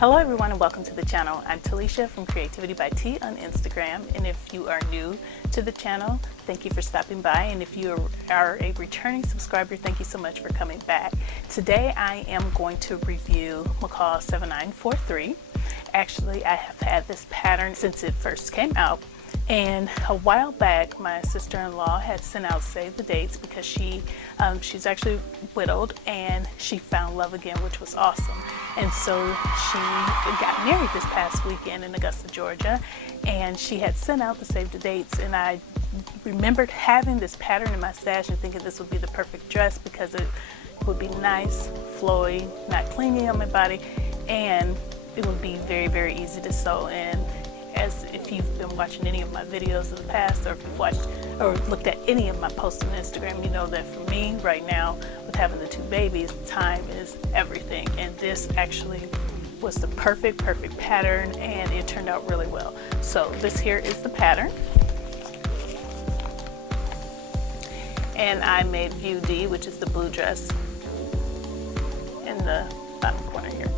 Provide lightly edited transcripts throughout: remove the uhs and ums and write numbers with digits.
Hello everyone and welcome to the channel. I'm Talisha from Creativiteebyt on Instagram, and if you are new to the channel, thank you for stopping by, and if you are a returning subscriber, thank you so much for coming back. Today I am going to review McCall's 7943. Actually, I have had this pattern since it first came out, and a while back my sister-in-law had sent out save the dates because she's actually widowed and she found love again, which was awesome. And so she got married this past weekend in Augusta, Georgia, and she had sent out the save the dates, and I remembered having this pattern in my stash and thinking this would be the perfect dress because it would be nice, flowy, not clingy on my body, and it would be very, very easy to sew. And as if you've been watching any of my videos in the past, or if you've watched or looked at any of my posts on Instagram, you know that for me right now, with having the two babies, time is everything. And this actually was the perfect pattern, and it turned out really well. So this here is the pattern. And I made View D, which is the blue dress, in the bottom corner here.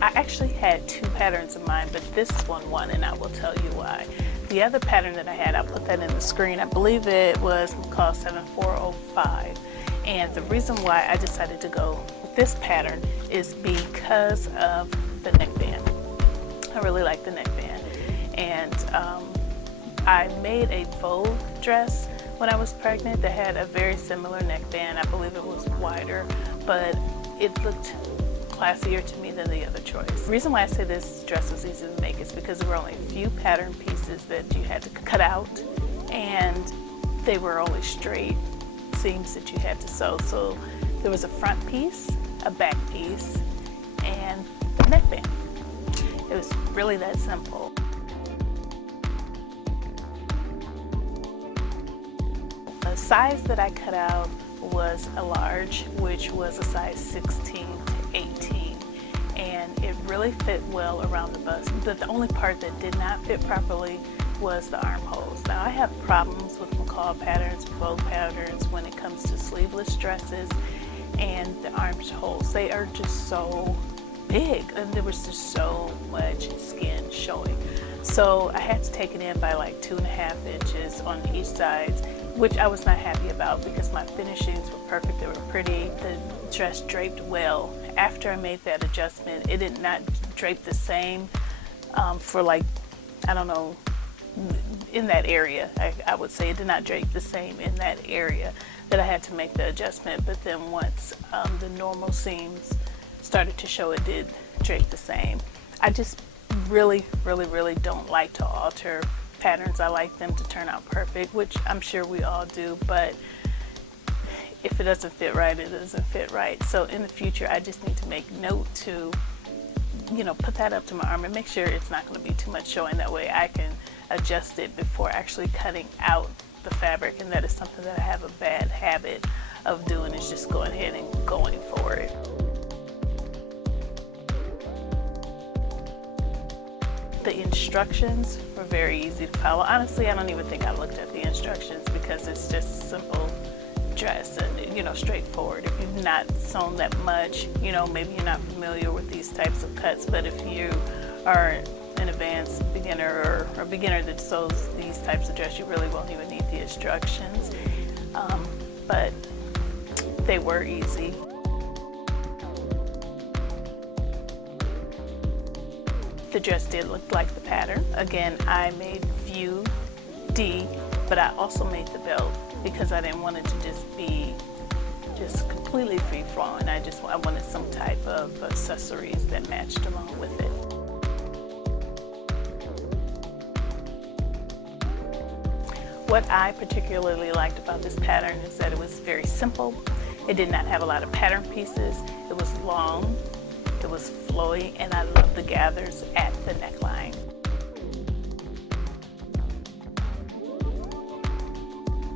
I actually had two patterns in mind, but this one won, and I will tell you why. The other pattern that I had, I'll put that in the screen. I believe it was McCall's 7405. And the reason why I decided to go with this pattern is because of the neckband. I really like the neckband. And I made a faux dress when I was pregnant that had a very similar neckband. I believe it was wider, but it looked classier to me than the other choice. The reason why I say this dress was easy to make is because there were only a few pattern pieces that you had to cut out, and they were only straight seams that you had to sew. So there was a front piece, a back piece, and the neckband. It was really that simple. The size that I cut out was a large, which was a size 16 to 18, and it really fit well around the bust. But the only part that did not fit properly was the armholes. Now I have problems with McCall patterns, Vogue patterns, when it comes to sleeveless dresses and the armholes. They are just so big, and there was just so much skin showing. So I had to take it in by like 2.5 inches on each side, which I was not happy about because my finishings were perfect. They were pretty. The dress draped well. After I made that adjustment, it did not drape the same for, like, I don't know, in that area. I would say it did not drape the same in that area that I had to make the adjustment. But then once the normal seams started to show, it did drape the same. I just really don't like to alter patterns. I like them to turn out perfect, which I'm sure we all do, but if it doesn't fit right, it doesn't fit right. So in the future, I just need to make note to, you know, put that up to my arm and make sure it's not going to be too much showing. That way I can adjust it before actually cutting out the fabric, and that is something that I have a bad habit of doing, is just going ahead and going for it. The instructions were very easy to follow. Honestly, I don't even think I looked at the instructions because it's just a simple dress and, you know, straightforward. If you've not sewn that much, you know, maybe you're not familiar with these types of cuts, but if you are an advanced beginner or a beginner that sews these types of dress, you really won't even need the instructions. But they were easy. The dress did look like the pattern. Again, I made View D, but I also made the belt because I didn't want it to just be completely free flowing. I wanted some type of accessories that matched along with it. What I particularly liked about this pattern is that it was very simple. It did not have a lot of pattern pieces. It was long. It was flowy, and I love the gathers at the neckline.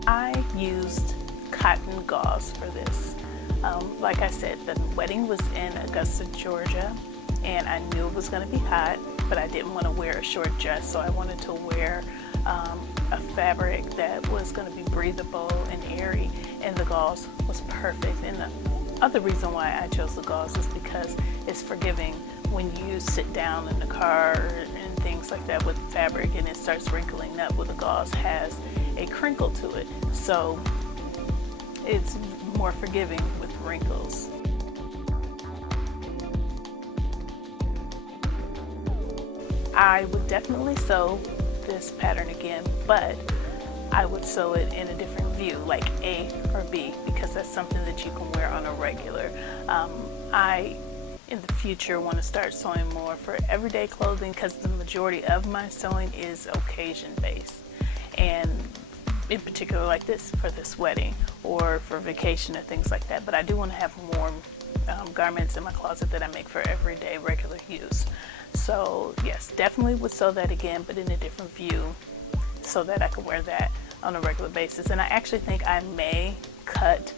I used cotton gauze for this. Like I said, the wedding was in Augusta, Georgia, and I knew it was going to be hot, but I didn't want to wear a short dress, so I wanted to wear a fabric that was going to be breathable and airy. and the gauze was perfect. And the other reason why I chose the gauze is because it's forgiving when you sit down in the car and things like that with fabric and it starts wrinkling up. Well, the gauze has a crinkle to it, so it's more forgiving with wrinkles. I would definitely sew this pattern again, but I would sew it in a different view, like A or B, because that's something that you can wear on a regular. I, in the future, want to start sewing more for everyday clothing because the majority of my sewing is occasion based, and in particular like this for this wedding or for vacation and things like that. But I do want to have more garments in my closet that I make for everyday regular use. So yes, definitely would sew that again, but in a different view so that I could wear that on a regular basis. And I actually think I may cut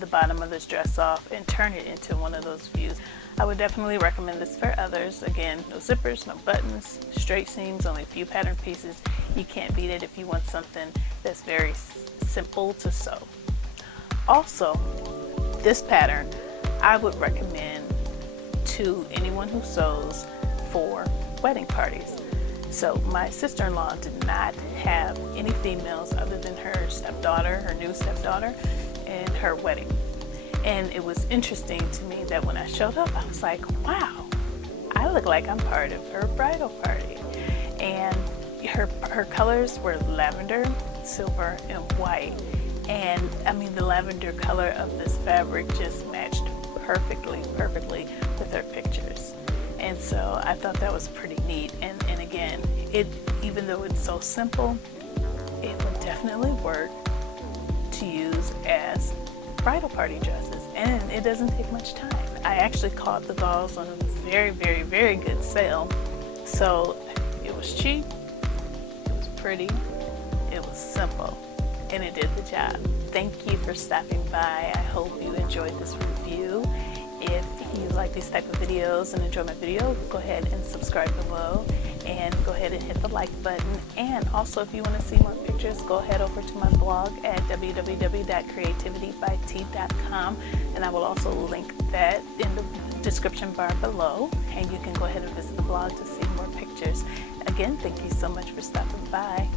the bottom of this dress off and turn it into one of those views. I would definitely recommend this for others. Again, no zippers, no buttons, straight seams, only a few pattern pieces. You can't beat it if you want something that's very simple to sew. Also, this pattern I would recommend to anyone who sews for wedding parties. So my sister-in-law did not have any females other than her stepdaughter, her new stepdaughter, in her wedding. And it was interesting to me that when I showed up, I was like, wow, I look like I'm part of her bridal party. And her colors were lavender, silver, and white. And I mean, the lavender color of this fabric just matched perfectly with her pictures. And so I thought that was pretty neat. And again, even though it's so simple, it would definitely work to use as bridal party dresses, and it doesn't take much time. I actually caught the gauze on a very good sale, so it was cheap, it was pretty, it was simple, and it did the job. Thank you for stopping by. I hope you enjoyed this review. If you like these type of videos and enjoy my video, go ahead and subscribe below and go ahead and hit the like button. And also, if you want to see more pictures, go ahead over to my blog at www.creativiteebyt.com, and I will also link that in the description bar below, and you can go ahead and visit the blog to see more pictures. Again, thank you so much for stopping by.